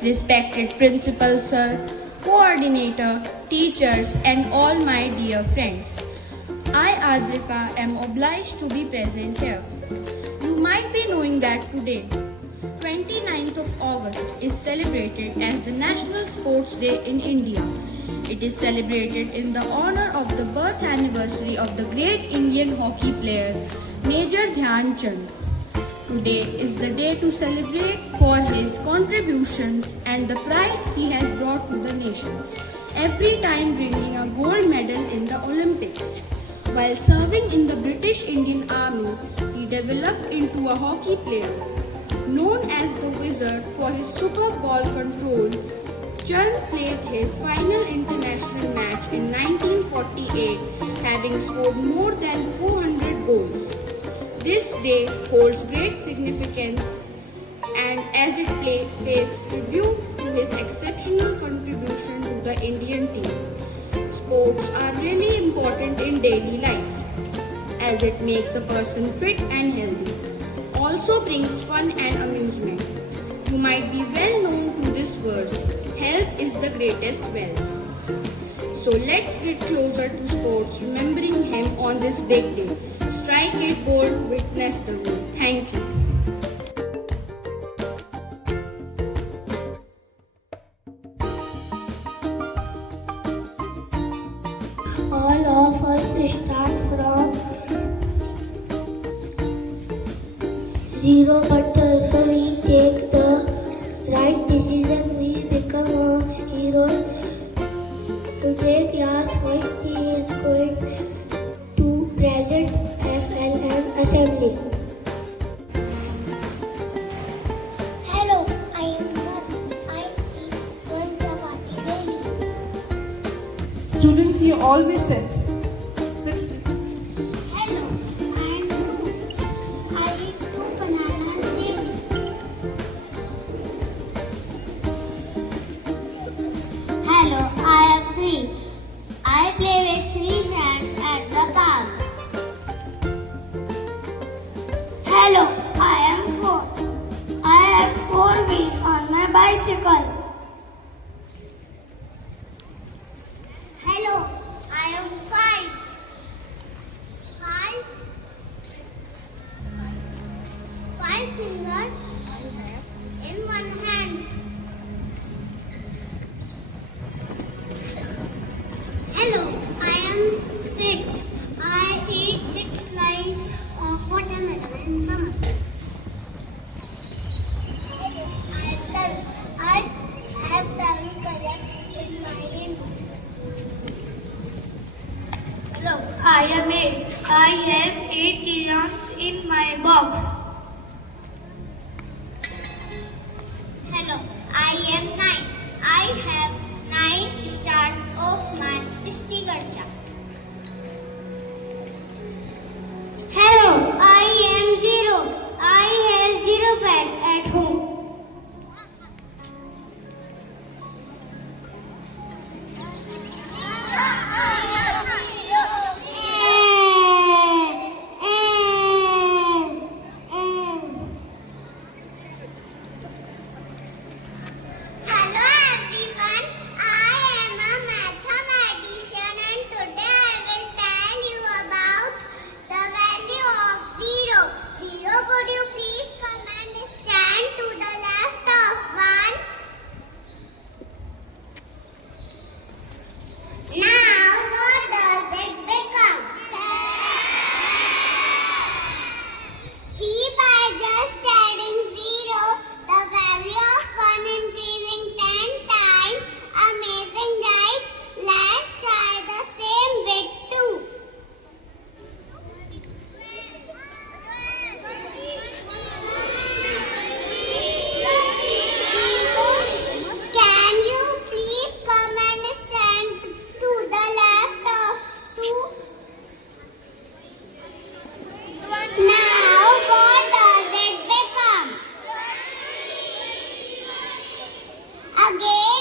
Respected Principal Sir, Coordinator, teachers and all my dear friends. I, Adrika, am obliged to be present here. You might be knowing that today, 29th of August, is celebrated as the National Sports Day in India. It is celebrated in the honor of the birth anniversary of the great Indian hockey player, Major Dhyan Chand. Today is the day to celebrate for his contributions and the pride he has brought to the nation, every time bringing a gold medal in the Olympics. While serving in the British Indian Army, he developed into a hockey player. Known as the Wizard for his superb ball control, Chand played his final international match in 1948, having scored more than 400 goals. This day holds great significance and as it pays tribute to his exceptional contribution to the Indian team. Sports are really important in daily life as it makes a person fit and healthy. Also brings fun and amusement. You might be well known to this verse, health is the greatest wealth. So let's get closer to sports, remembering him on this big day. Strike it bold, witness the goal. Thank you. All of us start from zero, but if we take the right decision, we become a hero. Today, class 5T is going to present FLN assembly. Hello, I am Nur. I eat one chapati daily. Students, you always sit. Sit. Hello, I am Nur. I eat 2 bananas daily. Hello, I am 3. I play with 3 friends at the park. Hello, I am 4. I have 4 wheels on my bicycle. Hello, I am 5. 5 fingers in one hand. Hello, I am 6. I eat 6 slices of watermelon in summer. Hello, I am 7. I have 7 colors in my rainbow. Hello, I am 8. I have 8 crayons in my box. Hello, I am 9. I have 9 stars of my sticker chart. Hello, I am 0. I have 0 pets at home. Hello everyone, I am a mathematician and today I will tell you about the value of 0. 0, could you please come and stand to the left of 1? Now what does it become? See, by just adding 0, the value of 1 increasing 10 times. Amazing, right? Let's try the same with 2. Can you please come and stand to the left of 2? Now what does it become? Again.